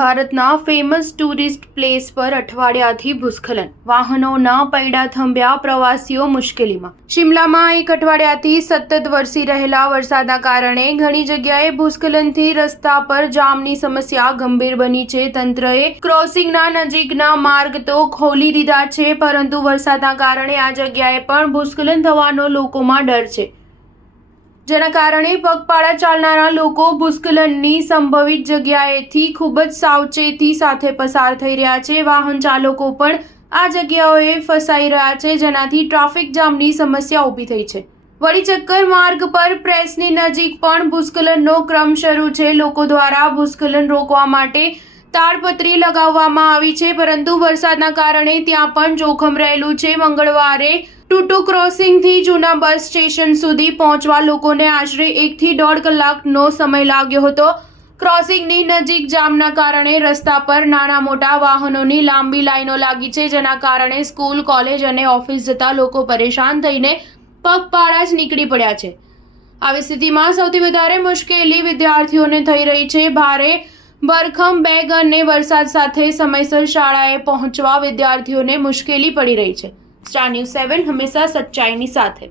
ભારતના famous tourist place પર અઠવાડિયાથી ભૂસ્ખલન, વાહનોના પૈડા થંભ્યા, પ્રવાસીઓ મુશ્કેલીમાં. શિમલામાં એક અઠવાડિયાથી સતત વરસી રહેલા વરસાદના કારણે ઘણી જગ્યાએ ભૂસ્ખલનથી રસ્તા પર જામની સમસ્યા ગંભીર બની છે. તંત્રએ ક્રોસિંગના નજીકના માર્ગ તો ખોલી દીધા છે, પરંતુ વરસાદના કારણે આ જગ્યાએ પણ ભૂસ્ખલન થવાનો લોકોમાં ડર છે, જેના કારણે પગપાળા ચાલનારા લોકો ભૂસ્ખલનની સંભવિત જગ્યાએથી ખૂબ જ સાવચેતી સાથે પસાર થઈ રહ્યા છે. વાહન ચાલકો પણ આ જગ્યાઓએ ફસાઈ રહ્યા છે, જેનાથી ટ્રાફિક જામની સમસ્યા ઊભી થઈ છે. વળી ચક્કર માર્ગ પર પ્રેસની નજીક પણ ભૂસ્ખલનનો ક્રમ શરૂ છે. લોકો દ્વારા ભૂસ્ખલન રોકવા માટે તાડપત્રી લગાવવામાં આવી છે, પરંતુ વરસાદના કારણે ત્યાં પણ જોખમ રહેલું છે. મંગળવારે ટુટુ ક્રોસિંગથી જૂના બસ સ્ટેશન સુધી પહોંચવા લોકોને આશરે 1 થી 1.5 કલાકનો સમય લાગ્યો હતો. ક્રોસિંગની નજીક જામના કારણે રસ્તા પર નાના મોટા વાહનોની લાંબી લાઈનો લાગી છે, જેના કારણે સ્કૂલ, કોલેજ અને ઓફિસ જતા લોકો પરેશાન થઈને પગપાળા જ નીકળી પડ્યા છે. આવી સ્થિતિમાં સૌથી વધારે મુશ્કેલી વિદ્યાર્થીઓને થઈ રહી છે. ભારે ભરખમ બેગ અને વરસાદ સાથે સમયસર શાળાએ પહોંચવા વિદ્યાર્થીઓને મુશ્કેલી પડી રહી છે. સ્ટાર ન્યૂઝ 7 હંમેશા સચ્ચાઈની સાથે.